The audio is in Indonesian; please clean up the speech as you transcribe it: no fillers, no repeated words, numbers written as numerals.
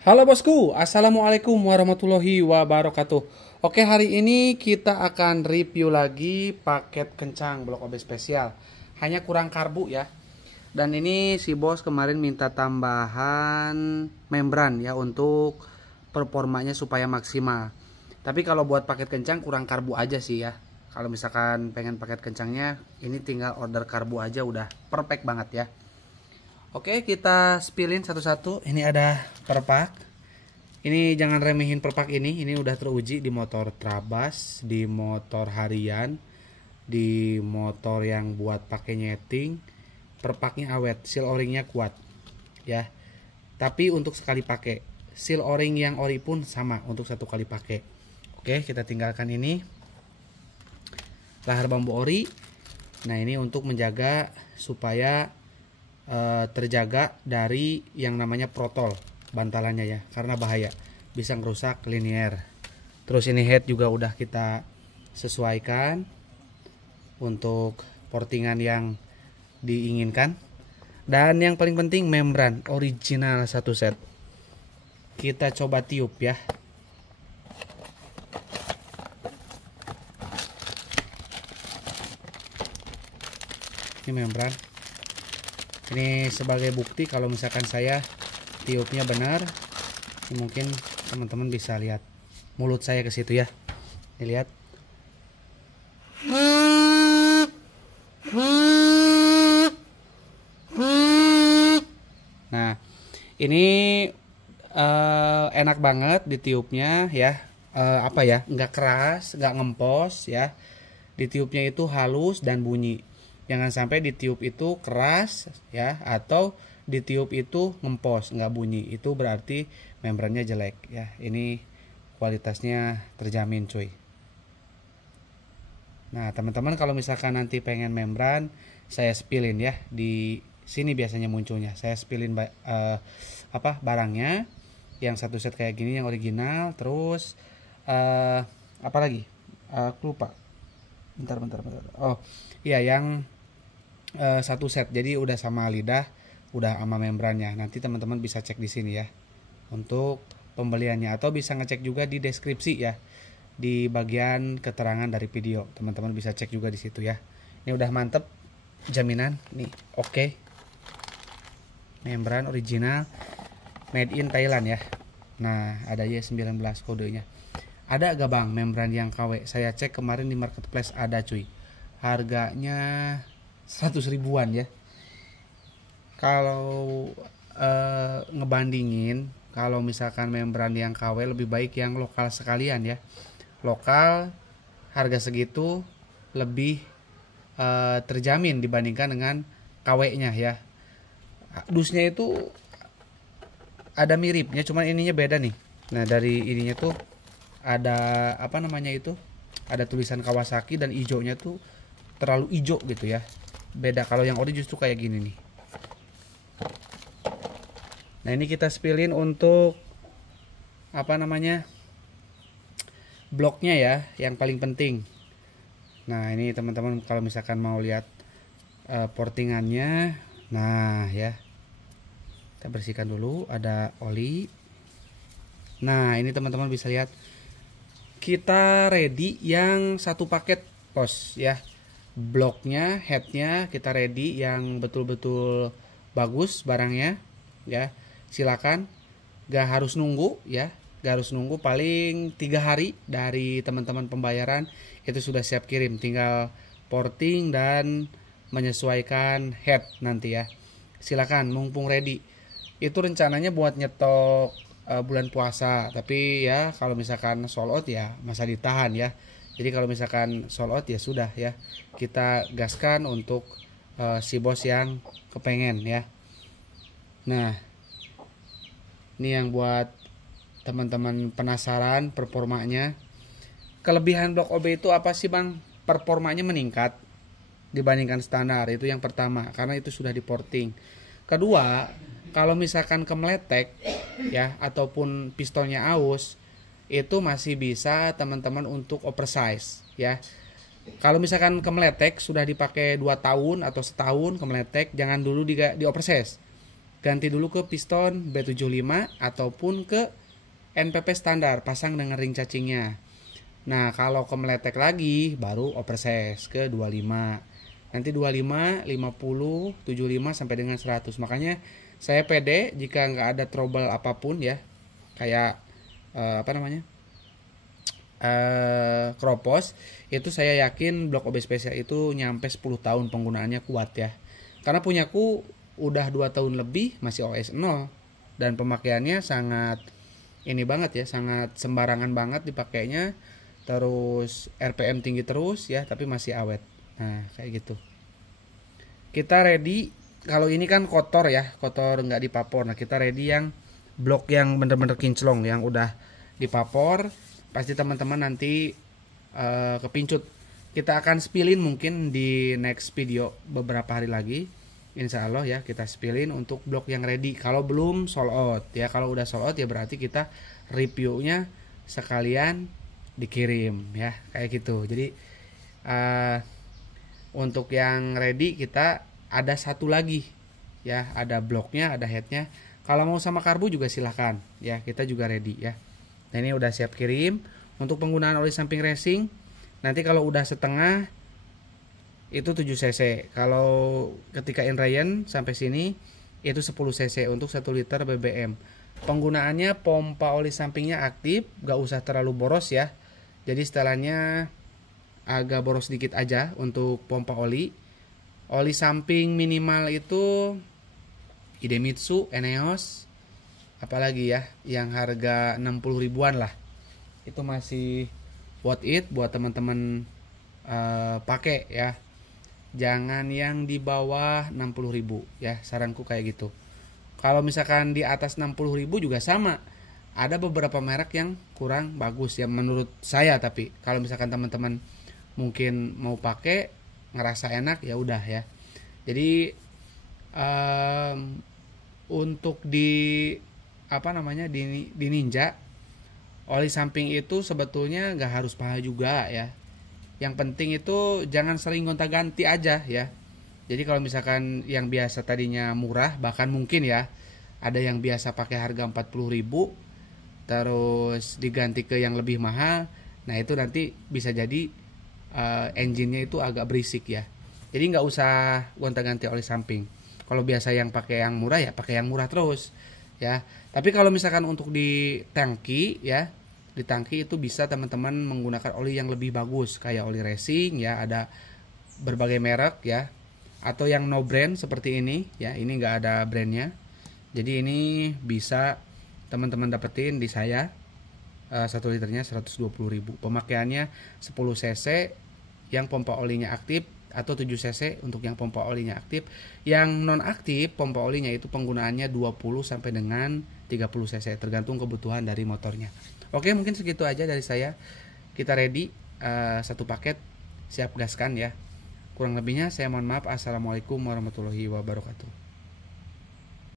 Halo bosku, assalamualaikum warahmatullahi wabarakatuh. Oke, hari ini kita akan review lagi paket kencang blok OB spesial. Hanya kurang karbu ya. Dan ini si bos kemarin minta tambahan membran ya untuk performanya supaya maksimal. Tapi kalau buat paket kencang kurang karbu aja sih ya. Kalau misalkan pengen paket kencangnya, ini tinggal order karbu aja udah perfect banget ya. Oke, kita spillin satu-satu. Ini ada perpak. Ini jangan remehin perpak ini udah teruji di motor Trabas, di motor harian, di motor yang buat pakai nyeting. Perpaknya awet, seal o-ringnya kuat ya. Tapi untuk sekali pakai, seal o-ring yang ori pun sama untuk satu kali pakai. Oke, kita tinggalkan ini. Lahar bambu ori. Nah, ini untuk menjaga supaya terjaga dari yang namanya protol bantalannya ya, karena bahaya bisa ngerusak linier. Terus ini head juga udah kita sesuaikan untuk portingan yang diinginkan. Dan yang paling penting membran original satu set. Kita coba tiup ya. Ini membran. Ini sebagai bukti kalau misalkan saya tiupnya benar. Ini mungkin teman-teman bisa lihat mulut saya ke situ ya. Ini lihat. Nah, ini enak banget ditiupnya ya. Apa ya? Nggak keras, nggak ngempos ya. Ditiupnya itu halus dan bunyi. Jangan sampai ditiup itu keras ya, atau ditiup itu ngempos nggak bunyi, itu berarti membrannya jelek ya. Ini kualitasnya terjamin cuy. Nah teman-teman, kalau misalkan nanti pengen membran, saya spillin ya, di sini biasanya munculnya. Saya spillin barangnya yang satu set kayak gini yang original. Terus apa lagi, aku lupa. Bentar. Oh iya, yang satu set, jadi udah sama lidah, udah sama membrannya. Nanti teman-teman bisa cek di sini ya untuk pembeliannya, atau bisa ngecek juga di deskripsi ya, di bagian keterangan dari video. Teman-teman bisa cek juga di situ ya. Ini udah mantep, jaminan nih. Oke. Membran original made in Thailand ya. Nah, ada Y19 kodenya. Ada gak bang membran yang KW? Saya cek kemarin di marketplace ada cuy. Harganya 100 ribuan ya. Kalau ngebandingin, kalau misalkan membran yang KW lebih baik yang lokal sekalian ya. Lokal harga segitu lebih terjamin dibandingkan dengan KW-nya ya. Dusnya itu ada miripnya, cuman ininya beda nih. Nah, dari ininya tuh ada apa namanya itu? Ada tulisan Kawasaki dan hijaunya tuh terlalu hijau gitu ya. Beda, kalau yang ori justru kayak gini nih. Nah, ini kita spillin untuk apa namanya, bloknya ya, yang paling penting. Nah, ini teman-teman kalau misalkan mau lihat portingannya, nah ya, kita bersihkan dulu, ada oli. Nah, ini teman-teman bisa lihat kita ready yang satu paket pos ya. Bloknya, headnya kita ready yang betul-betul bagus barangnya ya. Silakan, gak harus nunggu ya, gak harus nunggu. Paling 3 hari dari teman-teman pembayaran itu sudah siap kirim, tinggal porting dan menyesuaikan head nanti ya. Silakan, mumpung ready. Itu rencananya buat nyetok bulan puasa, tapi ya kalau misalkan sold out ya masa ditahan ya. Jadi kalau misalkan sold out ya sudah ya, kita gaskan untuk si bos yang kepengen ya. Nah, ini yang buat teman-teman penasaran performanya. Kelebihan blok OB itu apa sih bang? Performanya meningkat dibandingkan standar, itu yang pertama, karena itu sudah di porting. Kedua, kalau misalkan kemeletek ya, ataupun pistonnya aus, itu masih bisa teman-teman untuk oversize ya. Kalau misalkan kemeletek sudah dipakai 2 tahun atau setahun kemeletek, jangan dulu di oversize. ganti dulu ke piston B75 ataupun ke NPP standar, pasang dengan ring cacingnya. Nah, kalau kemeletek lagi baru oversize ke 25. Nanti 25, 50, 75 sampai dengan 100. Makanya saya pede jika nggak ada trouble apapun ya. Kayak Kropos, itu saya yakin blok OB spesial itu nyampe 10 tahun penggunaannya kuat ya. Karena punyaku udah 2 tahun lebih masih OS 0 dan pemakaiannya sangat ini banget ya, sangat sembarangan banget dipakainya. Terus RPM tinggi terus ya, tapi masih awet. Nah, kayak gitu. Kita ready, kalau ini kan kotor ya, kotor nggak dipapor. Nah, kita ready yang blok yang bener-bener kinclong, yang udah dipapor. Pasti teman-teman nanti kepincut. Kita akan spillin mungkin di next video beberapa hari lagi. Insya Allah ya, kita spillin untuk blok yang ready. Kalau belum sold out ya, kalau udah sold out ya berarti kita reviewnya sekalian dikirim ya, kayak gitu. Jadi untuk yang ready kita ada satu lagi ya, ada bloknya, ada headnya. Kalau mau sama karbu juga silahkan ya, kita juga ready ya. Nah, ini udah siap kirim. Untuk penggunaan oli samping racing, nanti kalau udah setengah itu 7 cc. Kalau ketika in Ryan sampai sini itu 10 cc untuk 1 liter BBM. Penggunaannya pompa oli sampingnya aktif, gak usah terlalu boros ya. Jadi setelannya agak boros sedikit aja untuk pompa oli. Oli samping minimal itu Idemitsu, Eneos, apalagi ya yang harga 60 ribuan lah. Itu masih worth it buat teman-teman pakai ya. Jangan yang di bawah 60.000 ya, saranku kayak gitu. Kalau misalkan di atas 60.000 juga sama. Ada beberapa merek yang kurang bagus ya menurut saya, tapi kalau misalkan teman-teman mungkin mau pakai ngerasa enak ya udah ya. Jadi untuk di di Ninja oli samping itu sebetulnya nggak harus mahal juga ya. Yang penting itu jangan sering gonta-ganti aja ya. Jadi kalau misalkan yang biasa tadinya murah, bahkan mungkin ya ada yang biasa pakai harga 40.000 terus diganti ke yang lebih mahal. Nah, itu nanti bisa jadi engine-nya itu agak berisik ya. Jadi nggak usah gonta-ganti oli samping. Kalau biasa yang pakai yang murah ya pakai yang murah terus ya. Tapi kalau misalkan untuk di tangki ya, di tangki itu bisa teman-teman menggunakan oli yang lebih bagus kayak oli racing ya, ada berbagai merek ya, atau yang no brand seperti ini ya, ini nggak ada brandnya. Jadi ini bisa teman-teman dapetin di saya 1 liternya 120.000. Pemakaiannya 10 cc yang pompa olinya aktif, atau 7 cc untuk yang pompa olinya aktif. Yang non aktif pompa olinya itu penggunaannya 20 sampai dengan 30 cc tergantung kebutuhan dari motornya. Oke, mungkin segitu aja dari saya. Kita ready satu paket, siap gaskan ya. Kurang lebihnya saya mohon maaf. Assalamualaikum warahmatullahi wabarakatuh.